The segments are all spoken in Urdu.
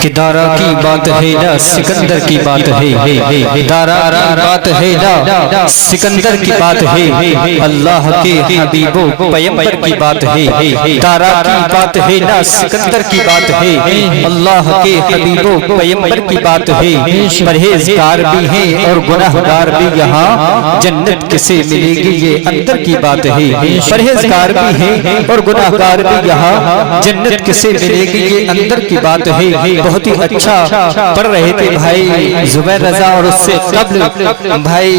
کہ دارا کی بات ہے نا سکندر کی بات ہے، دارا کی بات ہے نا سکندر کی بات ہے، اللہ کے حبیب و پیغمبر کی بات ہے، دارا کی بات ہے نا سکندر کی بات ہے، اللہ کے حبیب و پیغمبر کی بات ہے، پرہیزگار بھی ہیں اور گناہگار بھی یہاں جنت کسے ملے گی یہ اندر کی بات ہے، پرہیزگار بھی ہیں اور گناہگار بھی یہاں جنت کسے ملے گی یہ اندر کی بات ہے۔ بہت ہی اچھا پڑھ رہے تھے بھائی زبیر رضا اور اس سے قبل بھائی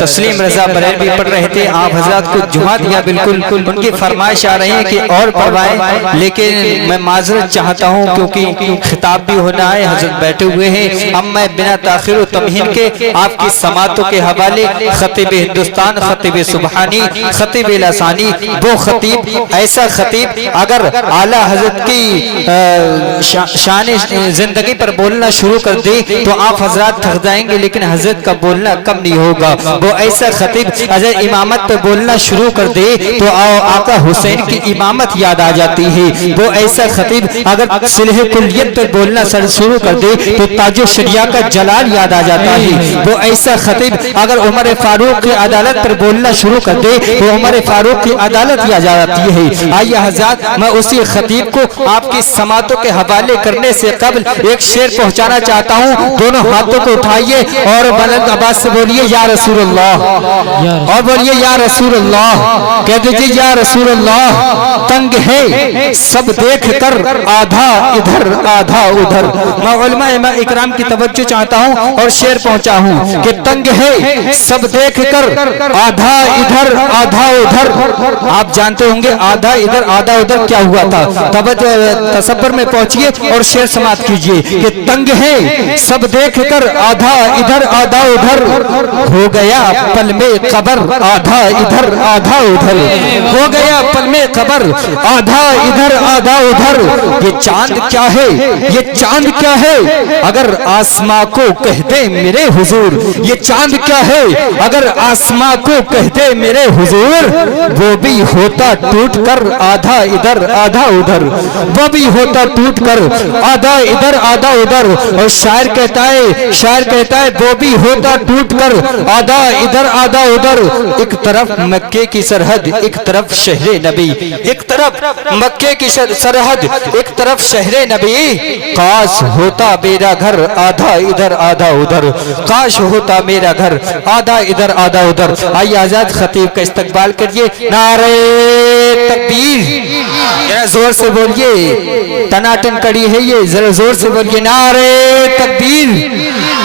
تسلیم رضا بریلوی پڑھ رہے تھے۔ آپ حضرات کو جمعہ دیا، بالکل ان کی فرمائش آ رہی ہے کہ اور پڑھوائیں، لیکن میں معذرت چاہتا ہوں کیونکہ خطاب بھی ہونا ہے، حضرت بیٹھے ہوئے ہیں۔ اب میں بنا تاخیر و تمہین کے آپ کی سماعتوں کے حوالے خطیب ہندوستان، خطیب سبحانی، خطیب لسانی، وہ خطیب ایسا خطیب اگر اعلیٰ حضرت کی شان زندگی پر بولنا شروع کر دے تو آپ حضرات تھک جائیں گے، لیکن حضرت کا بولنا کم نہیں ہوگا۔ وہ ایسا خطیب اگر امامت پر بولنا شروع کر دے تو آقا حسین کی امامت یاد آ جاتی ہے۔ وہ ایسا خطیب اگر صلح کلیت پر بولنا شروع کر دے تو تاج شریعہ کا جلال یاد آ جاتا ہے۔ وہ ایسا خطیب اگر عمر فاروق کی عدالت پر بولنا شروع کر دے تو عمر فاروق کی عدالت یاد آ جاتی ہے۔ آئیے حضرات میں اسی خطیب کو آپ کی سماعتوں کے حوالے کرنے سے قبل ایک شعر پہنچانا چاہتا ہوں۔ دونوں ہاتھوں کو اٹھائیے اور بلند آواز سے بولیے یا رسول اللہ، اور بولیے یا رسول اللہ، کہہ دیجیے یا رسول اللہ۔ تنگ ہے سب دیکھ کر آدھا ادھر آدھا ادھر، میں علماء اکرام کی توجہ چاہتا ہوں اور شعر پہنچا ہوں کہ تنگ ہے سب دیکھ کر آدھا ادھر آدھا ادھر۔ آپ جانتے ہوں گے آدھا ادھر آدھا ادھر کیا ہوا تھا، تصور میں پہنچیے اور شعر سماعت کیجئے کہ تنگ ہے سب دیکھ کر آدھا ادھر آدھا ادھر، ہو گیا پل میں قبر آدھا ادھر آدھا ادھر، ہو گیا پل میں قبر آدھا ادھر آدھا ادھر۔ یہ چاند کیا ہے یہ چاند کیا ہے اگر آسماں کو کہہ دے میرے حضور، یہ چاند کیا ہے اگر آسماں کو کہہ دے میرے حضور، وہ بھی ہوتا ٹوٹ کر آدھا ادھر آدھا ادھر، وہ بھی ہوتا ٹوٹ کر آدھا ادھر آدھا ادھر۔ اور شاعر کہتا ہے وہ بھی ہوتا ٹوٹ کر آدھا ادھر آدھا ادھر۔ ایک طرف مکے کی سرحد ایک طرف شہر نبی، ایک طرف مکے کی سرحد ایک طرف شہر نبی، کاش ہوتا میرا گھر آدھا ادھر آدھا ادھر، کاش ہوتا میرا گھر آدھا ادھر آدھا ادھر۔ آئیے آزاد خطیب کا استقبال کریے۔ نعرہ تکبیر، ذرا زور سے بولیے، ٹناٹن کڑی ہے یہ، ذرا زور سے بولیے نعرہ تکبیر،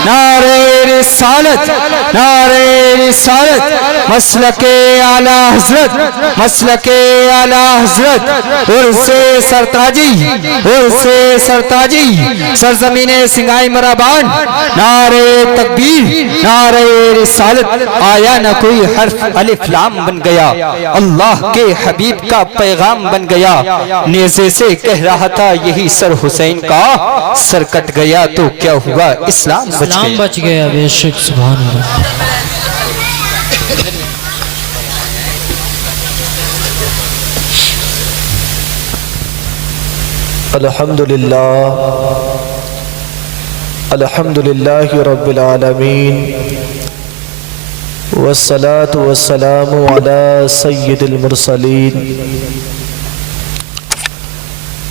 نعرہ رسالت، نعرہ رسالت، مسلک اعلی حضرت، مسلک اعلی حضرت، عرس سرتاجی، عرس سرتاجی، سرزمین سنگائی مرابان، نعرہ تکبیر، نعرہ رسالت۔ آیا نہ کوئی حرف الف لام بن گیا، اللہ کے حبیب کا پیغام بن گیا، نیزے سے کہہ رہا تھا یہی سر حسین کا، سر کٹ گیا تو کیا ہوا اسلام بچ گیا۔ بے شک سبحان اللہ۔ الحمدللہ رب العالمین، والصلاة والسلام علی سید المرسلین۔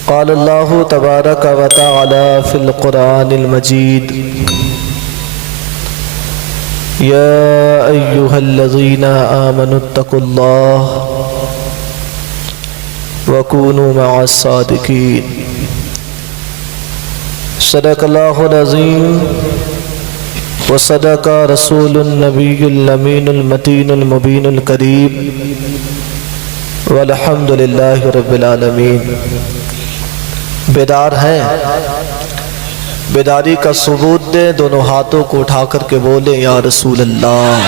قال اللہ تبارک و تعالی فی القرآن المجید، یا ایہا الذین آمنوا اتقوا اللہ وکونوا مع الصادقین۔ صدق اللہ العظیم وصدق رسول النبی الامین المتین المبین الکریم، والحمدللہ رب العالمین۔ بیدار ہیں؟ بیداری کا ثبوت دیں، دونوں ہاتھوں کو اٹھا کر کے بولیں یا رسول اللہ۔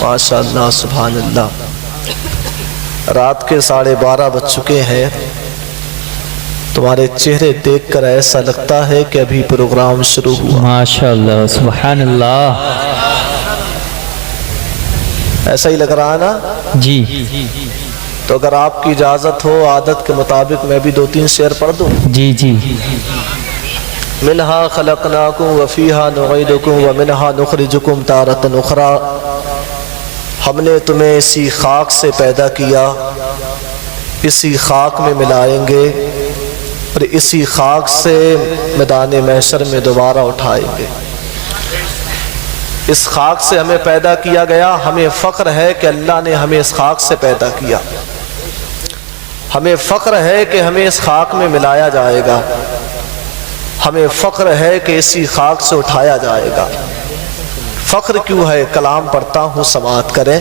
ماشاءاللہ سبحان اللہ۔ رات کے 12:30 بج چکے ہیں، تمہارے چہرے دیکھ کر ایسا لگتا ہے کہ ابھی پروگرام شروع ہوا۔ ماشاءاللہ سبحان اللہ، ایسا ہی لگ رہا ہے نا؟ جی تو اگر آپ کی اجازت ہو عادت کے مطابق میں بھی 2-3 شعر پڑھ دوں. جی جی. منہا خلقناکم وفیہا نعیدکم ومنہا نخرجکم تارۃ اخری. ہم نے تمہیں اسی خاک سے پیدا کیا، اسی خاک میں ملائیں گے اور اسی خاک سے میدان محشر میں دوبارہ اٹھائیں گے. اس خاک سے ہمیں پیدا کیا گیا. ہمیں فخر ہے کہ اللہ نے ہمیں اس خاک سے پیدا کیا. ہمیں فخر ہے کہ ہمیں اس خاک میں ملایا جائے گا. ہمیں فخر ہے کہ اسی خاک سے اٹھایا جائے گا. فخر کیوں ہے؟ کلام پڑھتا ہوں سماعت کریں.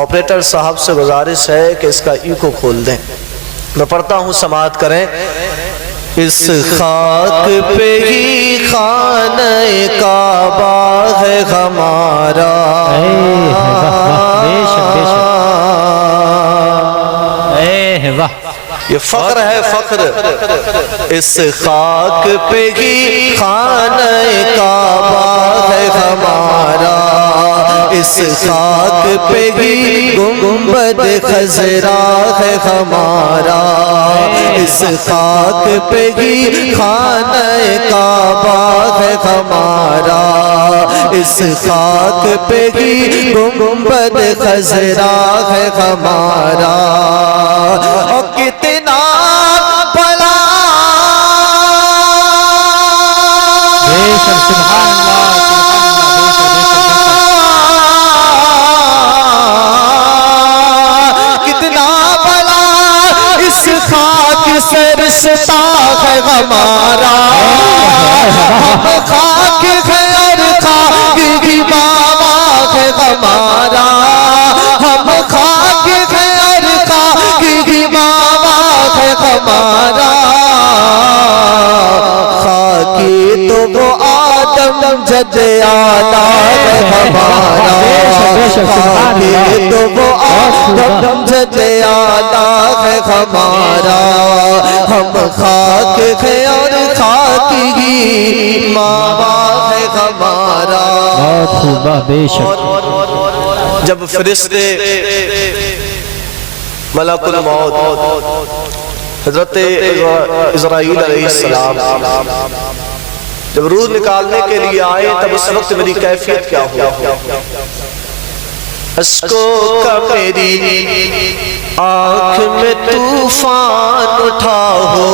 آپریٹر صاحب سے گزارش ہے کہ اس کا ایکو کھول دیں. میں پڑھتا ہوں سماعت کریں. اس خاک پہ ہی خانہ کعبہ ہے ہمارا. یہ فخر ہے، فخر. اس خاک پہ ہی خانہ کعبہ ہے ہمارا. اس خاک پہ ہی گنبد خضرا ہے ہمارا. اس خاک پہ ہی خانہ کعبہ ہے ہمارا. اس خاک پہ ہی گنبد خضرا ہے ہمارا. اور کتنا بڑا رشتہ ہے ہمارا. ہم خاک ہے اور خاک کی بابا ہے ہمارا. ہم خاک ہے اور خاک کی بابا ہے ہمارا. خاکی تو وہ آدم جد آدم ہے ہمارا. خاکی تو وہ آدم جد آدم ہے ہمارا. ہم خاک ہے اور خاک کی ماں باپ ہے ہمارا. جب فرشتے ملک الموت حضرت اسرائیل علیہ السلام جب روح نکالنے کے لیے آئے تب اس وقت میری کیفیت کیا ہوا؟ اشکوں کا میری آنکھ میں طوفان اٹھا ہو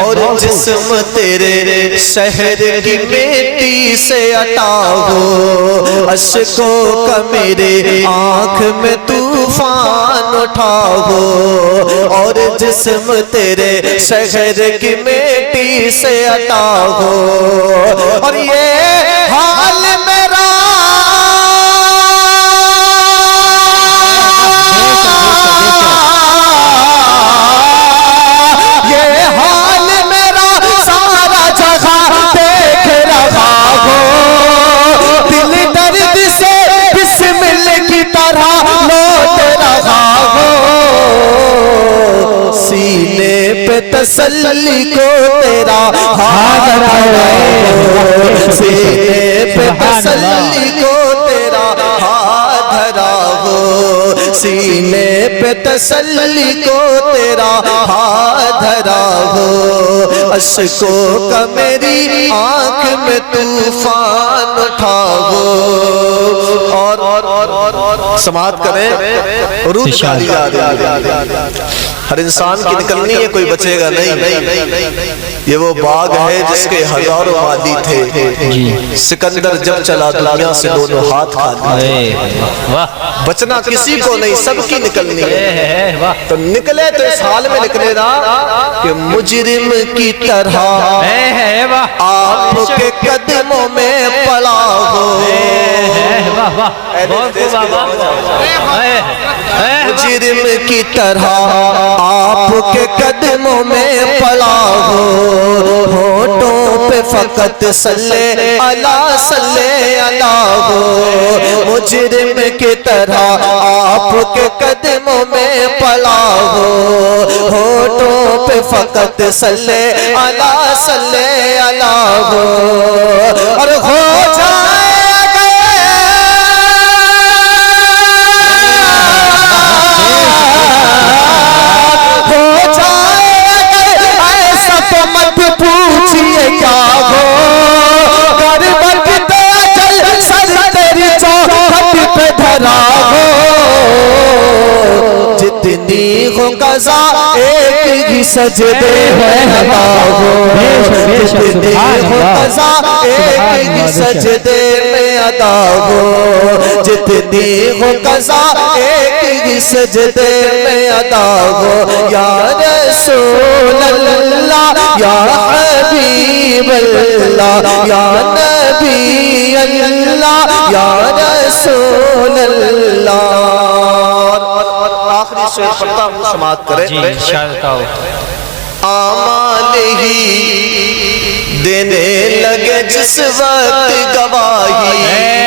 اور جسم تیرے شہر کی مٹی سے عطا ہو. اشکوں کا میرے آنکھ میں طوفان اٹھا ہو اور جسم تیرے شہر کی مٹی سے عطا ہو. اور یہ حال میرا تسلی کو تیرا ہاتھ دھرا. سینے پہ تسلی کو تیرا ہاتھ دھرا ہو. سینے پہ تسلی کو تیرا ہاتھ دھرا ہو. اشکوں کا میری آنکھ میں طوفان اٹھا ہو. اور سماعت کریں. روح نکالی جا رہی. ہر انسان کی نکلنی ہے، کوئی بچے گا نہیں. یہ وہ باغ ہے جس کے ہزاروں وادی تھے. سکندر جب چلا دنیا سے دونوں ہاتھ کھالی. بچنا کسی کو نہیں، سب کی نکلنی ہے. تو نکلے تو اس حال میں نکلے نا کہ مجرم کی طرح آپ کے قدموں میں پڑا ہو. مجرم کی طرح آپ کے قدموں میں پڑا ہو. ہونٹوں پہ فقط صلی اللہ صلی اللہ ہو. مجرم کی طرح آپ کے قدموں میں پڑا ہو. ہونٹوں پہ فقط صلی اللہ صلی اللہ ہو. اور ہو جائے قضا ایک ہی سجدے میں ادا ہو جتنی ہو قضا ایک ہی سجدے میں ادا ہو جتنی ہو قضا ایک ہی سجدے میں ادا ہو یا رسول اللہ یا حبیب اللہ یا نبی اللہ یا رسول اللہ آخری شعر پڑھتا ہوں سماعت کریں جی ارشاد کرو آمال ہی دینے لگے جس وقت گواہی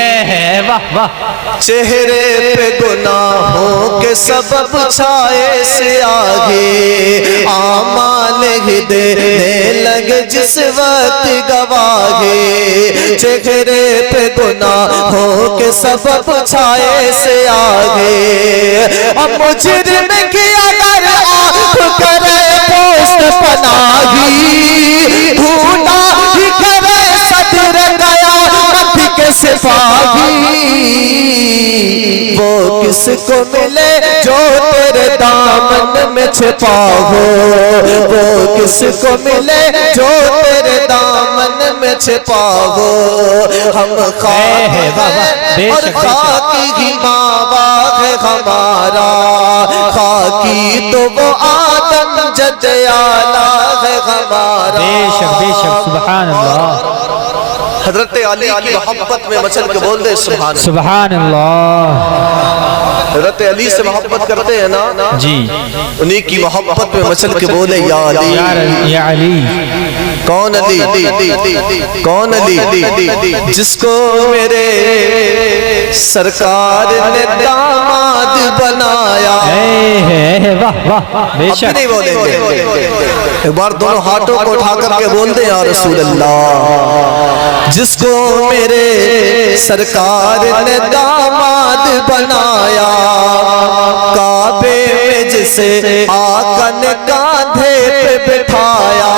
واہ واہ چہرے پہ گناہوں کے سبب چھائے سے آگے آمال ہی دینے لگے جس وقت گواہی چہرے پہ گناہوں کے سبب چھائے سے آگے اب مجرم کی اگر آپ کرے پوست پناہی ڈھونڈا ہی کرے صدر قیامت کے سپاہی وہ کس کو ملے جو تیرے دامن میں چھپا ہو وہ کس کو ملے جو تیرے دامن میں چھپا ہو ہم خاک ہیں اور خاک ہی ماں ہے ہمارا خاکی تو وہ آدم جد اعلیٰ ہے ہمارا بے شک سبحان اللہ حضرت علی کی محبت میں مچل کے بول دے سبحان اللہ حضرت علی سے محبت کرتے ہیں نا جی انہی کی محبت میں مچل کے بولے یا علی یا علی کون علی کون علی جس کو میرے سرکار نے داماد بنایا واہ واہ بے شک نہیں بولیں گے ایک بار دونوں ہاتھوں کو اٹھا کر کے بول دیں یا رسول اللہ جس کو میرے سرکار نے داماد بنایا کعبے میں جسے آقا نے کاندھے پہ بٹھایا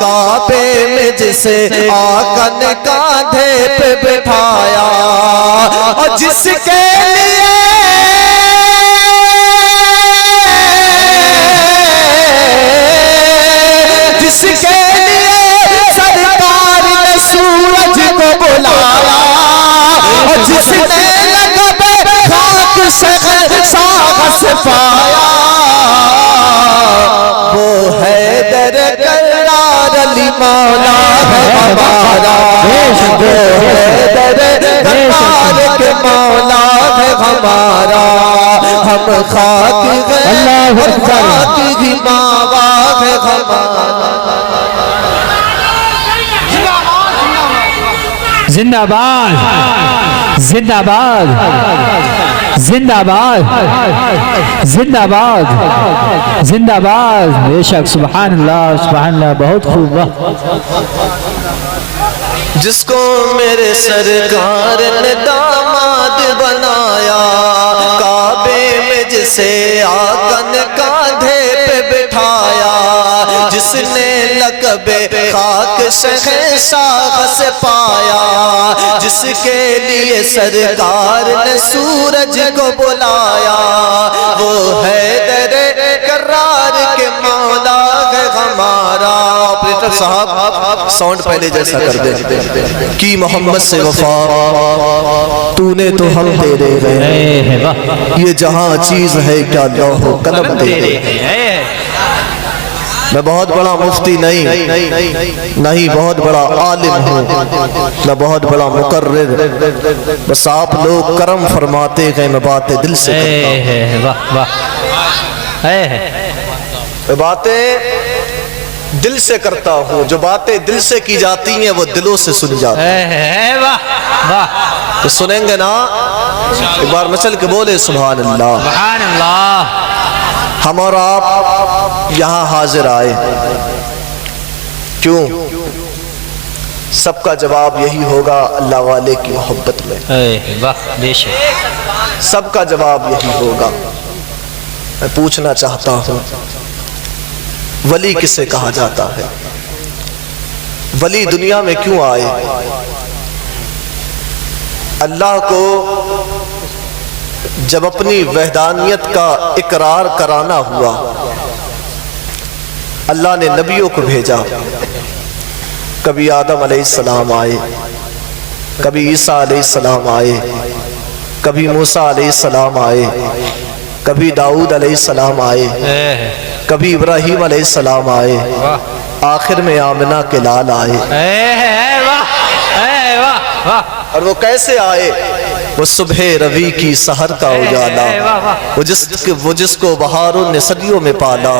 کعبے میں جسے آقا نے کاندھے پہ بٹھایا اور جس کے لیے جس کے لیے سرکار نے سورج کو بلایا اور جس نے لقب خاک شاخ پایا وہ حیدر کرار علی مولا ہے ہمارا وہ حیدر کرار کے مولا ہے ہمارا ہم خاک ہیں اور خاک ہی ماوا ہے ہمارا زندہ باد زندہ باد زندہ باد زندہ باد زندہ باد بے شک سبحان اللہ بہت خوب جس کو میرے سرکار نے داماد بنایا کعبے میں جسے آقا نے کاندھے پہ بٹھایا جس نے لقب خاک شاخ سے پایا جس کے لیے سرکار نے سورج کو بلایا وہ حیدر کرار کے مولا ہے ہمارا آپریٹر صاحب ساؤنڈ پہلے جیسا کر دے کی محمد سے وفا تو نے تو ہم تیرے ہیں یہ جہاں چیز ہے کیا لوح و قلم تیرے میں بہت بڑا مفتی نہیں بہت بڑا عالم ہوں میں بہت بڑا مقرر بس آپ لوگ کرم فرماتے گئے میں باتیں دل سے کرتا ہوں باتیں دل سے کرتا ہوں جو باتیں دل سے کی جاتی ہیں وہ دلوں سے سن جاتی ہیں تو سنیں گے نا ایک بار مچل کے بولے سبحان اللہ ہم اور آپ یہاں حاضر آئے کیوں سب کا جواب یہی ہوگا اللہ والے کی محبت میں سب کا جواب یہی ہوگا میں پوچھنا چاہتا ہوں ولی کسے کہا جاتا ہے ولی دنیا میں کیوں آئے اللہ کو جب اپنی وحدانیت کا اقرار کرانا ہوا، اللہ نے نبیوں کو بھیجا۔ کبھی آدم علیہ السلام آئے، کبھی عیسیٰ علیہ السلام آئے، کبھی موسیٰ علیہ السلام آئے، کبھی داؤد علیہ السلام آئے، کبھی ابراہیم علیہ السلام آئے، آخر میں آمنہ کے لال آئے۔ اور وہ کیسے آئے؟ وہ صبح روی کی سحر کا اجالا، وہ جس کو بہاروں نے صدیوں میں پالا،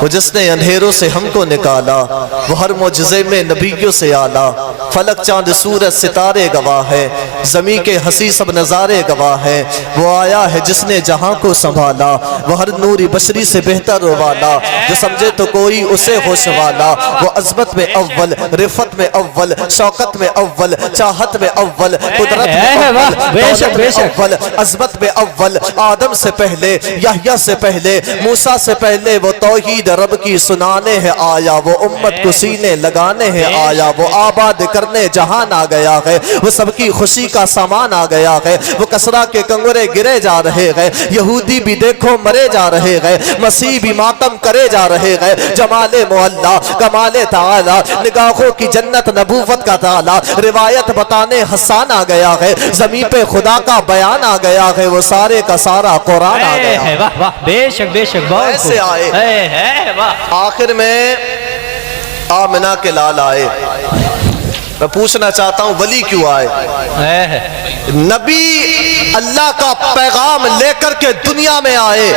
وہ جس نے اندھیروں سے ہم کو نکالا، وہ ہر معجزے میں نبیوں سے آلہ، فلک چاند سورج ستارے گواہ ہے، زمین کے ہنسی سب نظارے گواہ ہے۔ وہ آیا ہے جس نے جہاں کو سنبھالا، وہ ہر نوری بشری سے بہتر والا، جو سمجھے تو کوئی اسے ہوش والا۔ وہ عظمت میں اول، رفت میں اول، شوکت میں اول، چاہت میں اول، قدرت میں اول، دولت میں اول، عظمت میں اول، آدم سے پہلے، یحییٰ سے پہلے، موسیٰ سے پہلے، وہ توحید رب کی سنانے ہے آیا، وہ امت کو سینے لگانے ہے آیا، وہ آباد کرنے جہان آ گیا ہے، وہ سب کی خوشی کا سامان آ گیا ہے، وہ کسرا کے کنگرے گرے جا رہے ہیں، یہودی بھی دیکھو مرے جا رہے ہیں، مسیح بھی ماتم کرے جا رہے ہیں۔ جمال معلا، کمال تعالی، نگاہوں کی جنت نبوت کا تالا، روایت بتانے حسان آ گیا ہے، زمین پہ خدا کا بیان آ گیا ہے، وہ سارے کا سارا قرآن آ گیا ہے۔ واہ واہ، بے شک بے شک، بہت ایسے آئے۔ آخر میں آمنہ کے لال آئے۔ میں پوچھنا چاہتا ہوں ولی کیوں آئے؟ نبی اللہ کا پیغام لے کر کے دنیا میں آئے۔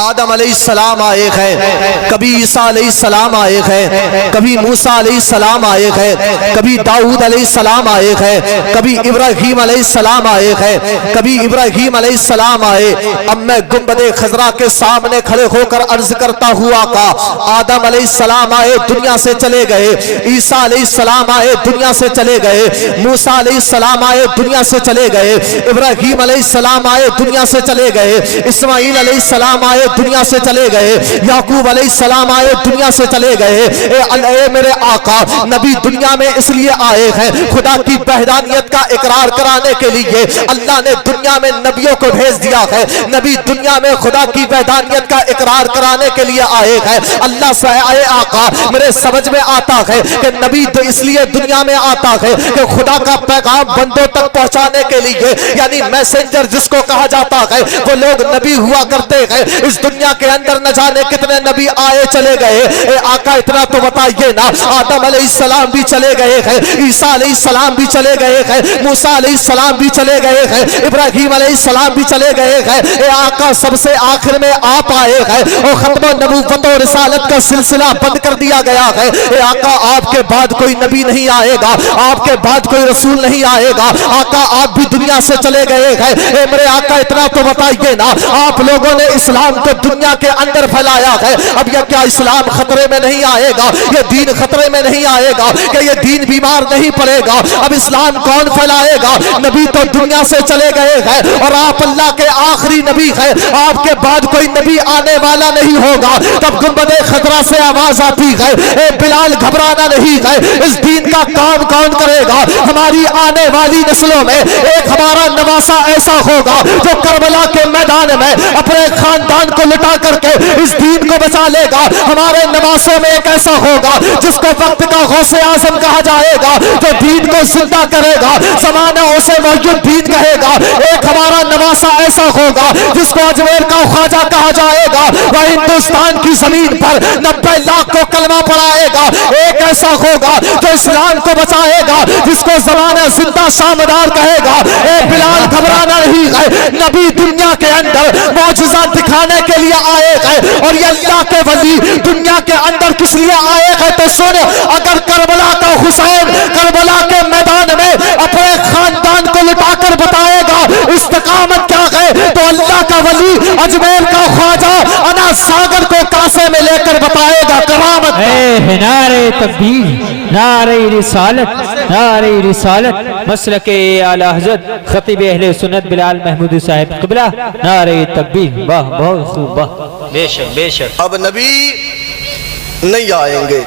آدم علیہ السلام آئے ہیں، کبھی عیسیٰ علیہ السلام آئے ہیں، کبھی موسیٰ علیہ السلام آئے ہیں، کبھی داؤد علیہ السلام آئے ہیں، کبھی ابراہیم علیہ السلام آئے ہیں، کبھی ابراہیم علیہ السلام آئے۔ اب میں گنبد خضرا کے سامنے کھڑے ہو کر عرض کرتا ہوا کا آدم علیہ السلام آئے، دنیا سے چلے گئے، عیسیٰ علیہ السلام آئے، دنیا سے چلے گئے، موسیٰ علیہ السلام آئے، دنیا سے چلے گئے، ابراہیم علیہ السلام آئے، دنیا سے چلے گئے، اسماعیل علیہ السلام آئے، دنیا سے چلے گئے، یعقوب علیہ السلام آئے، دنیا سے چلے گئے۔ اے میرے آقا، نبی دنیا میں اس لیے آئے ہیں، خدا کی وحدانیت کا اقرار کرانے کے لیے اللہ نے دنیا میں نبیوں کو بھیج دیا ہے۔ نبی دنیا میں خدا کی وحدانیت کا اقرار کرانے کے لیے آئے ہیں۔ اللہ سے اے آقا، میرے سمجھ میں آتا ہے کہ نبی تو اس لیے دنیا میں آتا ہے کہ خدا کا پیغام بندوں تک پہنچانے کے لیے، یعنی میسنجر جس کو کہا جاتا ہے، وہ لوگ نبی ہوا کرتے ہیں۔ اس دنیا کے اندر نہ جانے کتنے نبی آئے چلے گئے۔ اے آقا اتنا تو بتائیے نا، آدم علیہ السلام بھی چلے گئے ہیں، عیسیٰ علیہ السلام بھی چلے گئے ہیں، موسیٰ علیہ السلام بھی چلے گئے ہیں، ابراہیم علیہ السلام بھی چلے گئے ہیں۔ اے آقا سب سے آخر میں آپ آئے ہیں اور ختم نبوت و رسالت کا سلسلہ بند کر دیا گیا ہے۔ اے آقا آپ کے بعد کوئی نبی نہیں آئے گا، آپ کے بعد کوئی رسول نہیں آئے گا۔ آقا آپ بھی دنیا سے چلے گئے ہیں۔ اے میرے آقا اتنا تو بتائیے نا، آپ لوگوں نے اسلام کو دنیا کے اندر پھیلایا ہے، اب یہ کیا اسلام خطرے میں نہیں آئے گا؟ یہ دین خطرے میں نہیں آئے گا کہ یہ دین بیمار نہیں پڑے گا؟ اب اسلام کون پھیلائے گا؟ نبی تو دنیا سے چلے گئے ہیں اور آپ اللہ کے آخری نبی ہیں، آپ کے بعد کوئی نبی آنے والا نہیں ہوگا۔ تب گنبد خضرا سے آواز آتی ہے، اے بلال گھبرانا نہیں ہے، اس دین کا کام کون کرے گا؟ ہماری آنے والی نسلوں میں ایک ہمارا نواسا ایسا ہوگا جو کربلا کے میدان میں اپنے خاندان کو لٹا کر کے اس دین کو بچا لے گا۔ ہمارے نواسوں میں ایک ایسا ہوگا جس کو وقت کا غوث اعظم کہا جائے گا، جو دین کو زندہ کرے گا، زمانہ اسے محی الدین کہے گا۔ ایک ہمارا نواسا ایسا ہوگا جس کو اجمیر کا خواجہ کہا جائے گا، وہ ہندوستان کی زمین پر 90 لاکھ کو کلمہ پڑھائے گا۔ ایک ایسا ہوگا جو اسلام کو بچائے گا، جس کو زمانہ زندہ شامدار کہے گا۔ اے بلال گھبرانا نہیں ہے، نبی دنیا کے اندر معجزہ دکھانے کے لیے آئے گئے، اور یہ اللہ کے ولی دنیا کے اندر کس لیے آئے گئے تو سنو، اگر کربلا کا حسین کربلا کے میدان میں اپنے خاندان کو لٹا کر بتائے گا استقامت کیا ہے، تو اللہ کا ولی اجمیر کا خواجہ انا ساگر کو کاسے میں لے کر بتائے گا کرامت۔ اے نعرہ تکبیر، نعرہ رسالت، نعرہ رسالت، مسلک اعلی حضرت خطیب اہل سنت بلال محمود صاحب قبلہ، نعرہ تکبیر۔ واہ بہت خوب، واہ بے شک بے شک۔ اب نبی نہیں آئیں گے،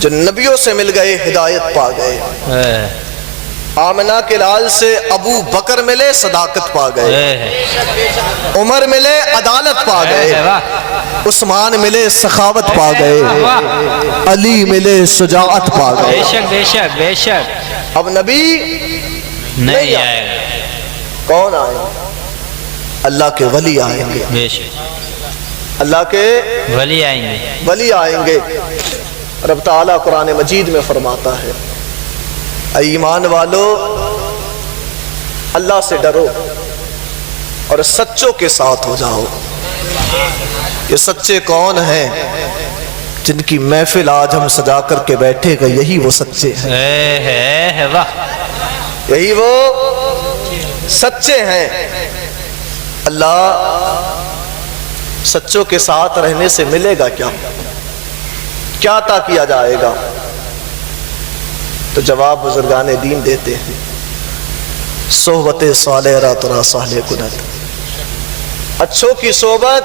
جو نبیوں سے مل گئے ہدایت پا گئے۔ آمنہ کے لال سے ابو بکر ملے صداقت پا گئے، عمر ملے عدالت پا گئے، عثمان ملے سخاوت پا گئے، علی ملے شجاعت پا گئے۔ بے شک بے شک بے شک۔ اب نبی نہیں آئے گا، کون آئیں گے؟ اللہ کے ولی آئیں گے، بے شک اللہ کے ولی آئیں گے۔ ولی آئیں گے۔ رب تعالیٰ قرآن مجید میں فرماتا ہے اے ایمان والو اللہ سے ڈرو اور سچوں کے ساتھ ہو جاؤ۔ یہ سچے کون ہیں؟ جن کی محفل آج ہم سجا کر کے بیٹھے گئے، یہی وہ سچے ہیں، واہ، یہی وہ سچے ہیں۔ اللہ سچوں کے ساتھ رہنے سے ملے گا کیا؟ کیا عطا کیا جائے گا؟ تو جواب بزرگان دین دیتے ہیں صحبت صالح را ترا صالح کنت۔ اچھوں کی صحبت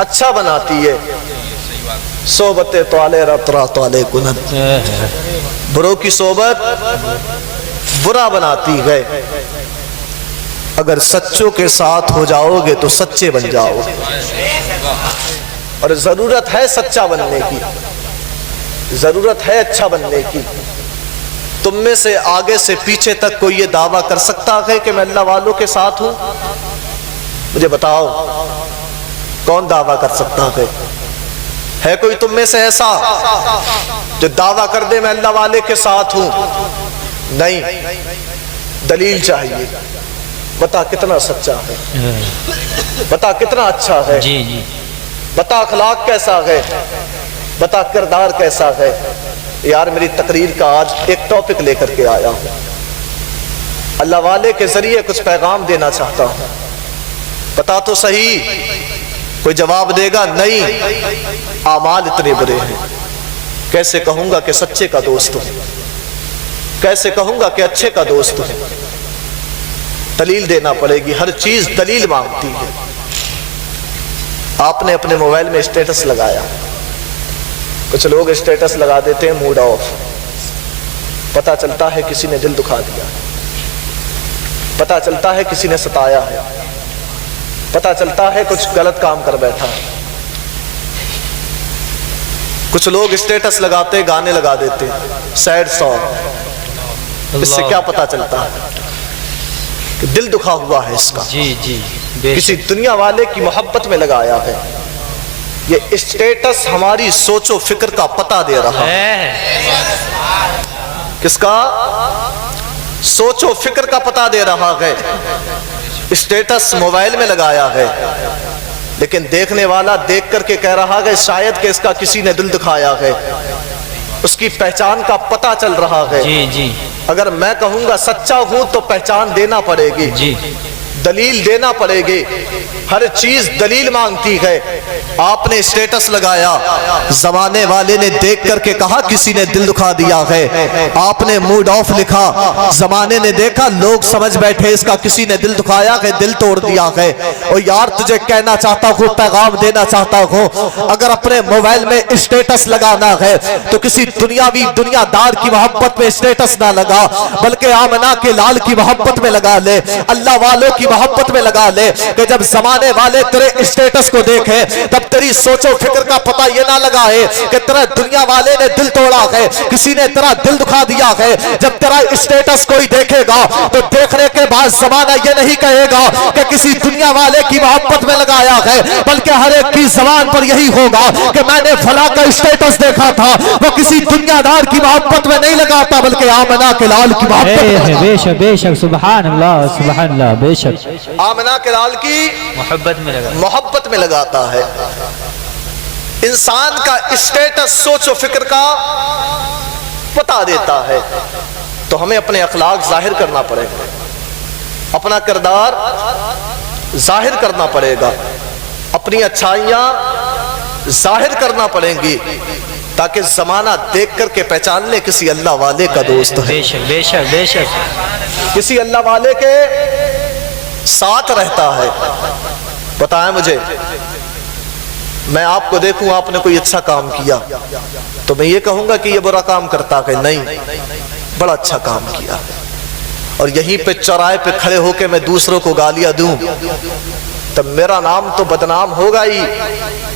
اچھا بناتی ہے، صحبت طالح را ترا طالح کنت۔ بروں کی صحبت برا بناتی ہے۔ اگر سچوں کے ساتھ ہو جاؤ گے تو سچے بن جاؤ گے، اور ضرورت ہے سچا بننے کی، ضرورت ہے اچھا بننے کی۔ تم میں سے آگے سے پیچھے تک کوئی یہ دعویٰ کر سکتا ہے کہ میں اللہ والوں کے ساتھ ہوں؟ مجھے بتاؤ کون دعویٰ کر سکتا ہے کوئی تم میں سے ایسا جو دعویٰ کر دے میں اللہ والے کے ساتھ ہوں؟ نہیں، دلیل چاہیے۔ بتا کتنا سچا ہے، بتا کتنا اچھا ہے، جی جی، بتا اخلاق کیسا ہے، بتا کردار کیسا ہے۔ یار میری تقریر کا آج ایک ٹاپک لے کر کے آیا ہوں، اللہ والے کے ذریعے کچھ پیغام دینا چاہتا ہوں۔ بتا تو صحیح، کوئی جواب دے گا نہیں، اعمال اتنے برے ہیں، کیسے کہوں گا کہ سچے کا دوست ہوں، کیسے کہوں گا کہ اچھے کا دوست ہوں؟ دلیل دینا پڑے گی، ہر چیز دلیل مانگتی ہے۔ آپ نے اپنے موبائل میں اسٹیٹس لگایا، کچھ لوگ اسٹیٹس لگا دیتے ہیں موڈ آف، پتا چلتا ہے کسی نے دل دکھا دیا، پتا چلتا ہے کسی نے ستایا ہے، پتا چلتا ہے کچھ غلط کام کر بیٹھا۔ کچھ لوگ اسٹیٹس لگاتے گانے لگا دیتے سیڈ سانگ، اس سے کیا پتا چلتا ہے کہ دل دکھا ہوا ہے اس کا، جی جی، کسی دنیا والے کی محبت میں لگایا ہے۔ یہ اسٹیٹس ہماری سوچ و فکر کا پتہ دے رہا ہے، کس کا؟ سوچ و فکر کا پتہ دے رہا ہے۔ اسٹیٹس موبائل میں لگایا ہے، لیکن دیکھنے والا دیکھ کر کے کہہ رہا ہے شاید کہ اس کا کسی نے دل دکھایا ہے، اس کی پہچان کا پتہ چل رہا ہے۔ جی جی، اگر میں کہوں گا سچا ہوں تو پہچان دینا پڑے گی، جی، دلیل دینا پڑے گی، ہر چیز دلیل مانگتی ہے۔ آپ نے اسٹیٹس لگایا، زمانے والے نے دیکھ کر کے کہا کسی نے دل دکھا دیا ہے۔ آپ نے موڈ آف لکھا، زمانے نے دیکھا لوگ سمجھ بیٹھے اس کا کسی نے دل دکھایا ہے، دل توڑ دیا ہے۔ اور یار تجھے کہنا چاہتا ہوں، پیغام دینا چاہتا ہوں، اگر اپنے موبائل میں اسٹیٹس لگانا ہے تو کسی دنیاوی دنیا دار کی محبت میں اسٹیٹس نہ لگا، بلکہ آمنہ کے لال کی محبت میں لگا لے، اللہ والوں کی محبت میں لگا لے، کہ جب زمانے والے تیرے اسٹیٹس کو دیکھیں تب تیری سوچ و فکر کا پتہ یہ نہ لگائے کہ تیرا دنیا والے نے دل توڑا ہے، کسی نے تیرا دل دکھا دیا ہے۔ جب تیرا اسٹیٹس کوئی دیکھے گا تو دیکھنے کے بعد زمانہ یہ نہیں کہے گا کہ کسی دنیا والے کی محبت میں لگایا ہے، بلکہ ہر ایک کی زبان پر یہی ہوگا کہ میں نے فلاں کا اسٹیٹس دیکھا تھا، وہ کسی دنیا دار کی محبت میں نہیں لگاتا بلکہ آمنہ کے لال کی محبت میں۔ بے شک بے شک، سبحان اللہ سبحان اللہ، بے شک آمنہ کے لال کی محبت میں لگاتا ہے۔ انسان کا اسٹیٹس سوچ و فکر کا پتہ دیتا ہے، تو ہمیں اپنے اخلاق ظاہر کرنا پڑے گا، اپنا کردار ظاہر کرنا پڑے گا، اپنی اچھائیاں ظاہر کرنا پڑیں گی، تاکہ زمانہ دیکھ کر کے پہچان لے کسی اللہ والے کا دوست ہے، بے شک بے شک بے شک، کسی اللہ والے کے ساتھ رہتا ہے۔ بتائیں مجھے، میں آپ کو دیکھوں آپ نے کوئی اچھا کام کیا تو میں یہ کہوں گا کہ یہ برا کام کرتا ہے؟ نہیں، بڑا اچھا کام کیا ہے، اور یہیں پہ چوراہے پہ کھڑے ہو کے میں دوسروں کو گالیاں دوں تب میرا نام تو بدنام ہوگا ہی،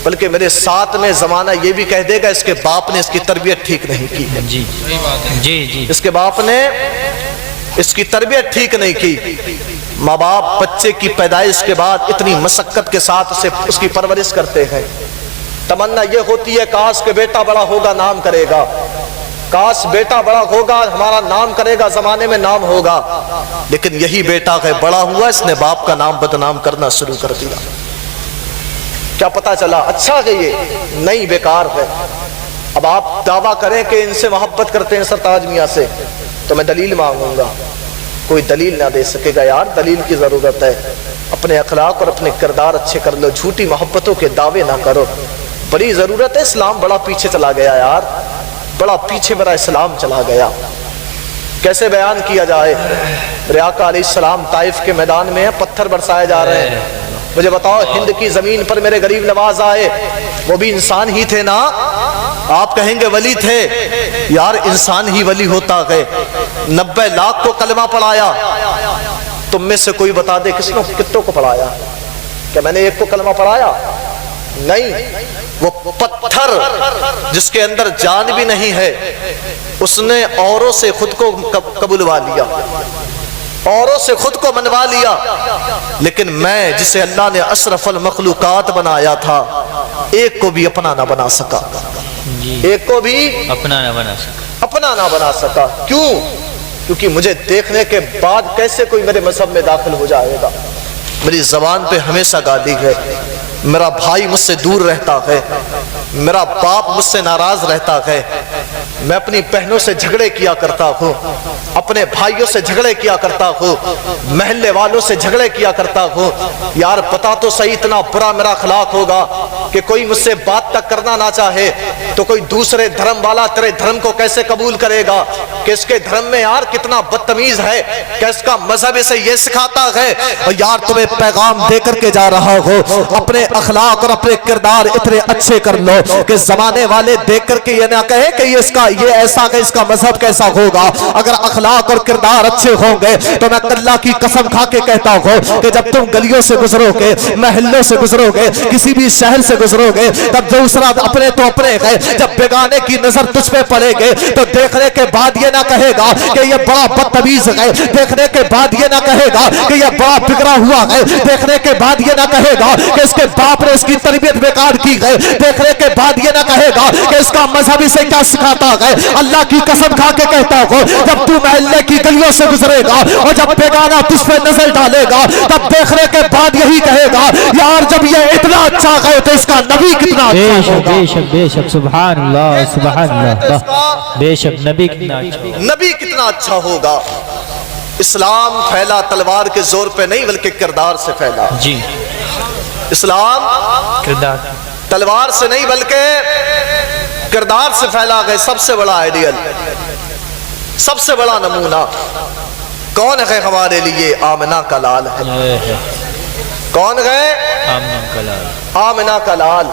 بلکہ میرے ساتھ میں زمانہ یہ بھی کہہ دے گا اس کے باپ نے اس کی تربیت ٹھیک نہیں کی ہے، جی جی اس کے باپ نے اس کی تربیت ٹھیک نہیں کی۔ ماں باپ بچے کی پیدائش کے بعد اتنی مشقت کے ساتھ اس کی پرورش کرتے ہیں، تمنا یہ ہوتی ہے کاش کہ بیٹا بڑا ہوگا نام کرے گا، کاش بیٹا بڑا ہوگا ہمارا نام کرے گا، زمانے میں نام ہوگا، لیکن یہی بیٹا ہے بڑا ہوا اس نے باپ کا نام بدنام کرنا شروع کر دیا۔ کیا پتا چلا اچھا ہے یہ نہیں بیکار ہے۔ اب آپ دعویٰ کریں کہ ان سے محبت کرتے ہیں سرتاج میاں سے تو میں دلیل مانگوں گا، کوئی دلیل نہ دے سکے گا۔ یار دلیل کی ضرورت ہے، اپنے اخلاق اور اپنے کردار اچھے کر لو، جھوٹی محبتوں کے دعوے نہ کرو، بڑی ضرورت ہے۔ اسلام بڑا پیچھے چلا گیا یار، بڑا پیچھے میرا اسلام چلا گیا، کیسے بیان کیا جائے؟ میرے آقا علیہ السلام طائف کے میدان میں پتھر برسائے جا رہے ہیں، مجھے بتاؤ ہند کی زمین پر میرے غریب نواز آئے، وہ بھی انسان ہی تھے نا؟ آپ کہیں گے ولی تھے، یار انسان ہی ولی ہوتا ہے۔ 90 لاکھ کو کلمہ پڑھایا، تم میں سے کوئی بتا دے کتنوں کو پڑھایا؟ کیا میں نے ایک کو کلمہ پڑھایا؟ نہیں، وہ پتھر جس کے اندر جان بھی نہیں ہے اس نے اوروں سے خود کو قبولوا لیا، اوروں سے خود کو منوا لیا، لیکن میں جسے اللہ نے اشرف المخلوقات بنایا تھا ایک کو بھی اپنا نہ بنا سکا، ایک کو بھی اپنا نہ بنا سکا۔ کیوں؟ کیونکہ مجھے دیکھنے کے بعد کیسے کوئی میرے مذہب میں داخل ہو جائے گا؟ میری زبان پہ ہمیشہ گالی ہے، میرا بھائی مجھ سے دور رہتا ہے، میرا باپ مجھ سے ناراض رہتا ہے، میں اپنی بہنوں سے جھگڑے کیا کرتا ہوں، اپنے بھائیوں سے جھگڑے کیا کرتا ہوں، محلے والوں سے جھگڑے کیا کرتا ہوں۔ یار پتا تو صحیح اتنا برا میرا اخلاق ہوگا کہ کوئی مجھ سے بات تک کرنا نہ چاہے تو کوئی دوسرے دھرم والا تیرے دھرم کو کیسے قبول کرے گا؟ کہ اس کے دھرم میں یار کتنا بدتمیز ہے، کہ اس کا مذہب اسے یہ سکھاتا ہے۔ اور یار تمہیں پیغام دے کر کے جا رہا ہو، اپنے اخلاق اور اپنے کردار اتنے اچھے کر لو کہ زمانے والے دیکھ کر کے یہ نہ کہے کہ یہ ایسا کہ اس کا مذہب کیسا ہوگا۔ اگر اخلاق اور کردار اچھے ہوں گے تو میں اللہ کی قسم کھا کے کہتا ہوں کہ جب تم گلیوں سے گزرو گے، محلوں سے گزرو گے، کسی بھی شہر سے گزرو گے، تب دوسرا اپنے تو اپنے ہے، جب بیگانے کی نظر تجھ پہ پڑے گے تو دیکھنے کے بعد یہ نہ کہے گا کہ یہ بڑا بدتمیز ہے، دیکھنے کے بعد یہ نہ کہے گا کہ یہ بڑا بگڑا ہوا ہے، دیکھنے کے بعد یہ نہ کہے گا کہ اس کے باپ نے اس کی تربیت بیکار کی ہے، دیکھنے کے بعد یہ نہ کہے گا کہ اس کا مذہب اسے کیا سکھاتا ہے۔ اللہ کی قسم کھا کے کہتا ہوں جب تو محلے کی گلیوں سے گزرے گا اور جب بیگانہ تجھ پہ نظر ڈالے گا تب دیکھنے کے بعد یہی کہے گا یار جب یہ اتنا اچھا ہے تو اس کا نبی کتنا اچھا ہوگا۔ بے شک سبحان اللہ سبحان اللہ، بے شک نبی کتنا اچھا ہوگا۔ اسلام پھیلا تلوار کے زور پہ نہیں بلکہ کردار سے پھیلا۔ جی اسلام کردار تلوار سے نہیں بلکہ کردار سے پھیلا گئے۔ سب سے بڑا آئیڈیل، سب سے بڑا نمونہ کون ہے ہمارے لیے؟ آمنہ کا لال ہے۔ کون ہے؟ آمنہ کا لال۔